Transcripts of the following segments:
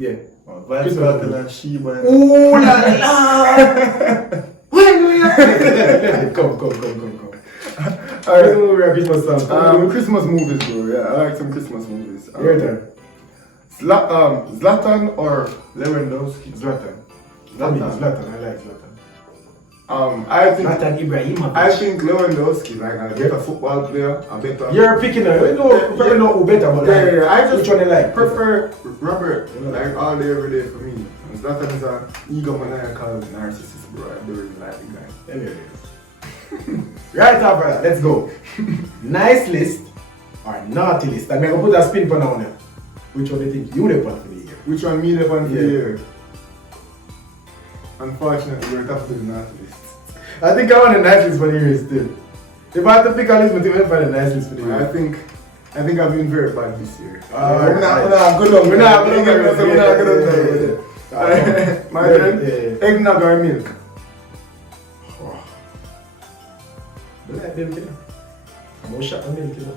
Yeah. Vibes Zlatan and Sheba. Ooh la la! Come. Alright, we're Christmas songs. Christmas movies, bro. Yeah, I like some Christmas movies. Your turn. Zlatan or Lewandowski? Zlatan. I like Zlatan. I think Zlatan Ibrahimovic. I think Lewandowski, like a better football player, a better. You're picking a. You know who better, but I just which one you like? prefer Robert, like all day every day for me. And Zlatan is an egomaniacal narcissist, bro. I don't really like the guy. Anyways. Right off, brother. Let's go. Nice list or naughty list. I'm gonna put a spin for now. Which one do you think you would have put for the year? Which one me the one for the year? Unfortunately, we're tough to the naughty list. I think I want a nice list for the year still. If I had to pick a list, I would find a nice list for the year. I think I've been very bad this year. We're not good. My turn. Eggnog or milk? I like milk, you know. I'm gonna shot my milk, you know.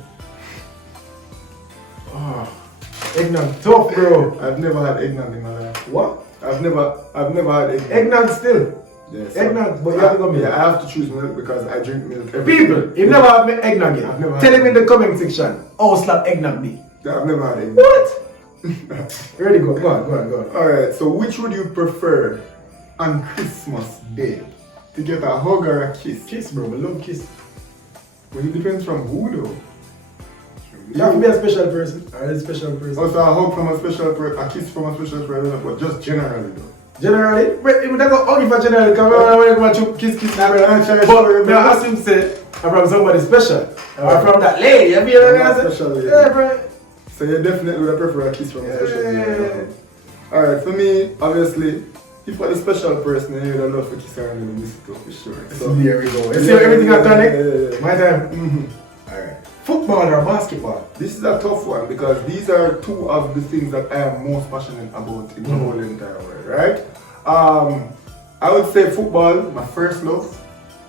Eggnog tough, bro. I've never had eggnog in my life. What? I've never had eggnog. Eggnog still. Yes. Eggnog, but you have to go milk. Yeah, I have to choose milk because I drink milk every People, day. you've never had eggnog yet. I've never Tell had him in the comment section. Oh, slap eggnog me. Yeah, I've never had eggnog. What? Ready, go on. Alright, so which would you prefer on Christmas Day? To get a hug or a kiss? Kiss, bro. I love kiss. Well, it depends from who though. You have to be a special person or a special person. Also, a hug from a special person, a kiss from a special person, but just generally though. Generally, but if never hug for generally, because when I go to kiss, but I assume say I'm from somebody special. Or from that lady, you feel me? Special, yeah, bro. So you definitely would prefer a kiss from a special person. Alright, for me, obviously, if you're the special person, you would love to kiss her and miss it for sure. So there we go. You see everything I've done it? Yeah. My time. Alright. Football or basketball? This is a tough one because these are two of the things that I am most passionate about in the whole entire world, right? I would say football, my first love,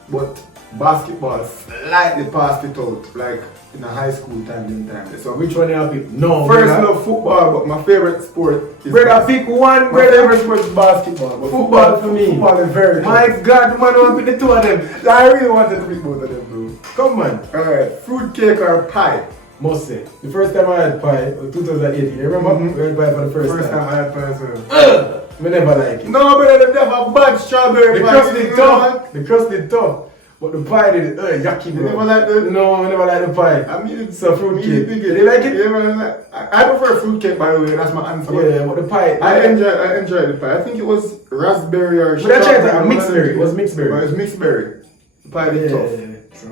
but basketball slightly passed it out, like in a high school time. So Which one you have picked? No. first love football, but my favorite sport is Brother, pick one, my brother. favorite sport is basketball. But Football for me. Football is very My close. God, man, I want to pick the two of them. I really wanted to pick both of them, bro. Come on. Alright, fruit cake or pie? Must say. The first time I had pie was 2018. You remember? We had pie for the first time. I had pie as well. Me never like it. No, but they never bad strawberry The pie. crust is tough. The crust is tough. But the pie did yucky, You bro. never like the... No, I never like the pie. I mean, it's a fruit cake. Big, You like it? Yeah, I prefer fruit cake, by the way. That's my answer. Yeah, but the pie. I enjoyed the pie. I think it was raspberry or But I tried strawberry. a mixed berry. It was mixed But it berry. was mixed berry. The pie is tough. So,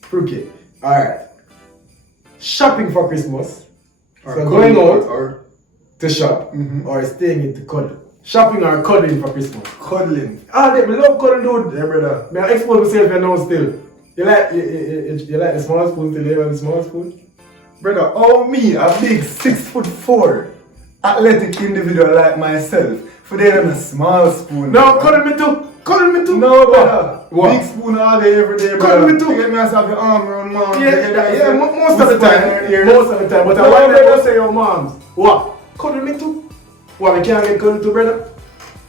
fruitcake. Alright. Shopping for Christmas. Or So cuddling going out or to shop or staying in to cuddle. Shopping or cuddling for Christmas. cuddling. Ah, they love cuddle, dude. Yeah, brother. May I expose myself and now still. You like the small spoon still? You have the small spoon? Brother, oh me, a big 6'4" athletic individual like myself. For them a small spoon. No, cuddle me too. Cuddle me too. No, brother. What? Big spoon all day, every day, brother. Cuddle me too. You get myself your arm around mom. Yeah, most of the time. Most of the time. But I want to say your moms. What? Cuddle me too. What, we can't get cuddle too, brother?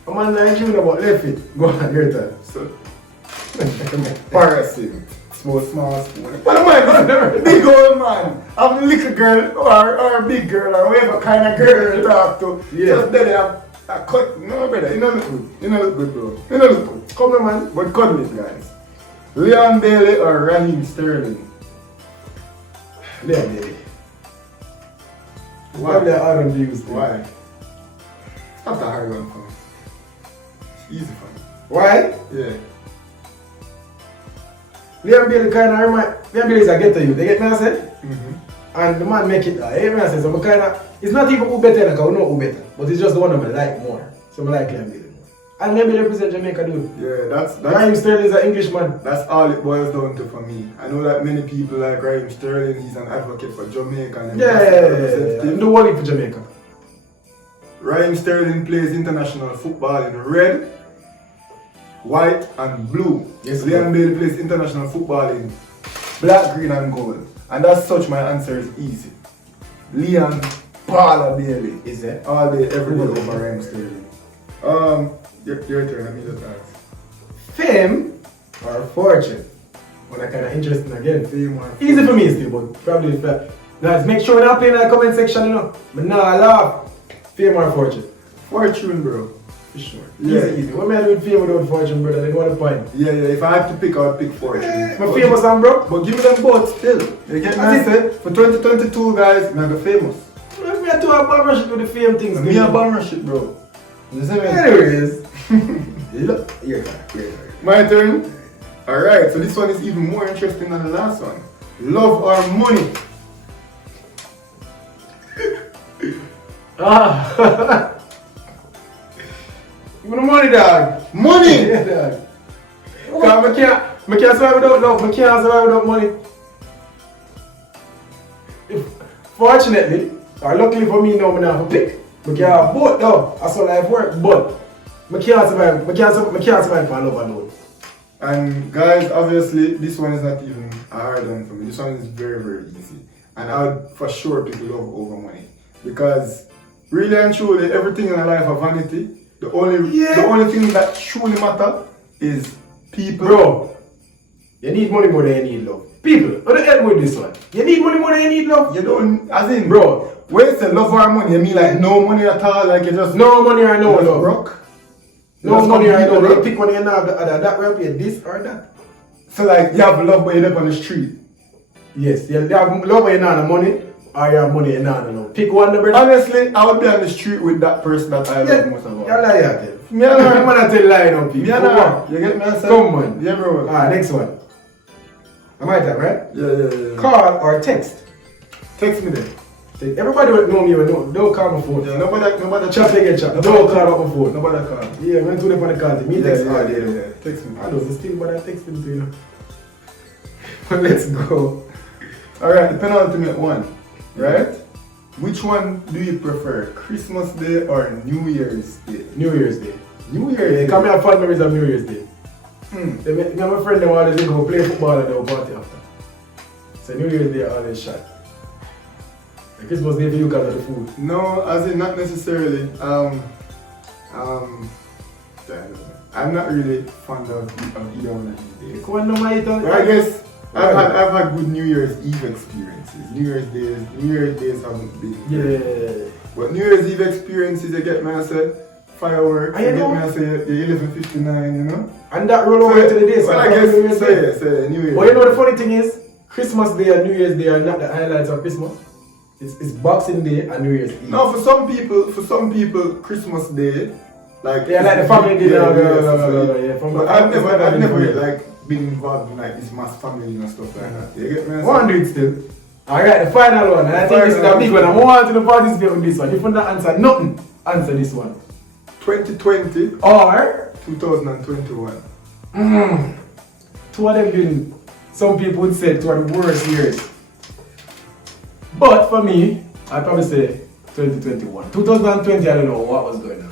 A man like you about left it. Go on, your turn. So, embarrassing. Small spoon. What am I? Big old man. I'm a little girl or a big girl or whatever kind of girl you talk to. Yeah. Just then I cut. No, brother. You don't look good. You don't look good, bro. You don't look good. Come on, man. But cuddle it, guys. Leon Bailey or Raheem Sterling? There, baby. Why? Probably an Adam views. Why? It's not a hard one for me. It's easy for me. Why? Yeah. Liam Bailey kind of remind. Liam Bailey is a getter you. They get me I said? And the man make it. I hear me I say. So I kind of. It's not even who better, like I know who better. But it's just the one I like more. So I like Liam Bailey more. And Liam Bailey represent Jamaica, dude. Yeah, that's Raheem Sterling is an Englishman. That's all it boils down to for me. I know that many people like Raheem Sterling, he's an advocate for Jamaica and Yeah. The one for Jamaica. Raheem Sterling plays international football in red, white and blue. Yes, Liam Bailey plays international football in black, green and gold. And as such my answer is easy. Leon baller daily. Is it? All day, every day over Raheem Sterling. Your turn, let me just ask. Fame or fortune? When I kind of interesting again. Fame or Easy for me still, but probably flat. Guys, make sure you're not playing in the comment section, you know. But nah, laugh. Fame or fortune? Fortune, bro. For sure. Yeah. Easy. What am I doing fame without fortune, brother? Then what the point? Yeah, if I had to pick, I would pick fortune. I'm famous, and bro. But give me them both still. You get me? I say, for 2022, guys, I'm the famous. Me are two a barbership with the fame things. Me a barbership, bro. You see me? Anyways. Look, here. My turn. Alright, so this one is even more interesting than the last one. Love or money? Give me the money, dog. Money! Yeah, dog. Cause I can't survive without love. I can't survive without money. Fortunately, or luckily for me now, I don't have to pick. I can have both though. That's how life works. But I can't survive. I can't survive for love alone. And guys, obviously, this one is not even a hard one for me. This one is very, very easy. And I would for sure pick love over money. Because really and truly, everything in life is vanity. The only thing that truly matters is people. Bro, you need money more than you need love. People, what the hell with this one? You need money more than you need love? You don't, as in, bro, when you say love or money, you mean like no money at all? Like you just no money or no love? Broke? No money or no love. Broke? You pick one you have that will pay this or that. So like you have love but you live on the street. Yes, you have love but you not have money, or you have money and not have love. Pick one number. Honestly, I would be on the street with that person that I love most of all. You're lying. Me a lie. I'm gonna tell lie now, people. Me a lie. You get me? Come on. Yeah, bro. Alright, next one. Am I time, right? Yeah. Call or text? Text me then. Everybody will know me when don't call my phone. Yeah, nobody Chat again, chat. Don't call up my phone. Nobody call. Yeah, when do them on the call. Me text all day. Yeah. Text me. I don't still, but I text them to you. But let's go. Alright, the penultimate one. Right? Which one do you prefer? Christmas Day or New Year's Day? New Year's Day. New Year's Day. Come here, fun memories of New Year's Day. Me Me and my friend them always go play football and they will party after. So New Year's Day always shot. And Christmas Day for you because of the food. No, as in not necessarily. I'm not really fond of either one of these days. Come on, no matter. But I guess I've had good New Year's Eve experiences. New Year's Days haven't been. Yeah. But New Year's Eve experiences, you get me, I said, fireworks, I you get know. me, I say, you're 11:59, you know? And that roll over to the day. So well, I guess, New Year's. But you know the funny thing is, Christmas Day and New Year's Day are not the highlights of Christmas. It's Boxing Day and New Year's Eve. No, for some people, Christmas Day, like the family dinner. But I've never like been involved in like this mass family and stuff like that. You get me? I want to do it still. Alright, the final one. And I think this is a big one. I want to participate with this one. If you don't answer nothing, answer this one. 2020 or 2021. Two of them been, some people would say, two of the worst years. But for me, I'd probably say 2021. 2020, I don't know what was going on.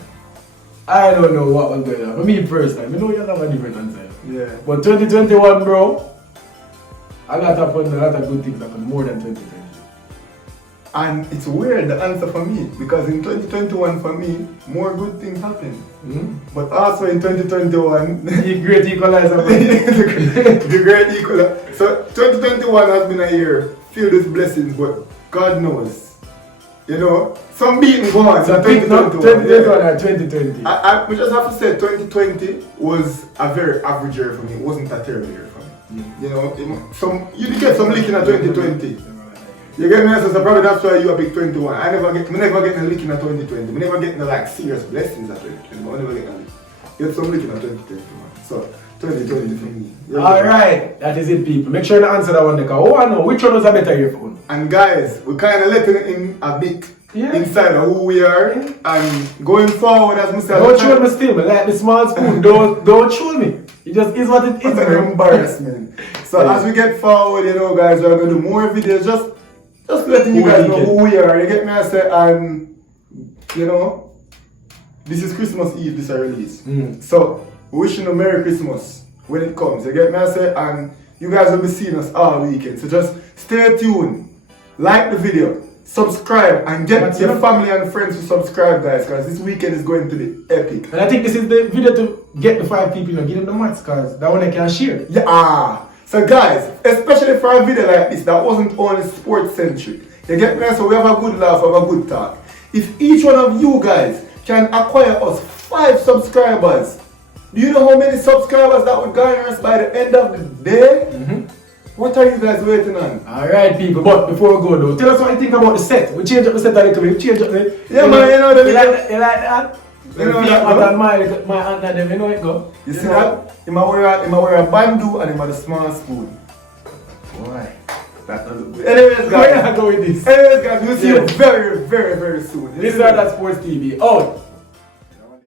I don't know what was going on. For me personally, I know you have a different answer. Yeah. But 2021, bro, a lot of good things happened more than 2020. And it's weird, the answer for me, because in 2021 for me, more good things happened. But also in 2021, the great equalizer. the great equalizer. So 2021 has been a year filled with blessings, but God knows. You know, some beating gone. So pick not 2021 or 2020. I just have to say 2020 was a very average year for me. It wasn't a terrible year for me. You know, you did get some licking at 2020. You get me? So probably that's why you a big 21. I never get a licking at 2020. We never get no like serious blessings at 2020. But I never get a lick. Get some licking at 2021. So 2020 for me. Alright, that is it, people. Make sure you answer that one because I know which one was a better year for you. And guys, we're kind of letting in a bit inside of who we are and going forward as Mr. Don't show me still, man. Like the small spoon. Don't show me. It just is what it is. It's an embarrassment. So as we get forward, you know, guys, we're going to do more videos. Just letting you guys know who we are. You get me? I say, and you know, this is Christmas Eve. This is release. So wishing you a Merry Christmas when it comes. You get me? I say, and you guys will be seeing us all weekend. So just stay tuned. Like the video. subscribe and get That's your enough. family and friends to subscribe, guys, because this weekend is going to be epic. And I think this is the video to get the 5 people, give them the maths, because that one they can share. Yeah. So guys, especially for a video like this that wasn't only sports centric, you get me? So we have a good laugh, we have a good talk. If each one of you guys can acquire us 5 subscribers, do you know how many subscribers that would garner us by the end of the day? What are you guys waiting on? Alright people, but before we go though, tell us what you think about the set. We change up the set a little bit, we change up the... Yeah man, you know you like that? You know that, that, and my aunt and them, you know it go? You see that? He might wear a bandu and he might a small spoon. Why? That don't look good. Anyways Where guys, I go with this? we'll see you Yeah. very, very, very soon. This is That Sports TV. Out!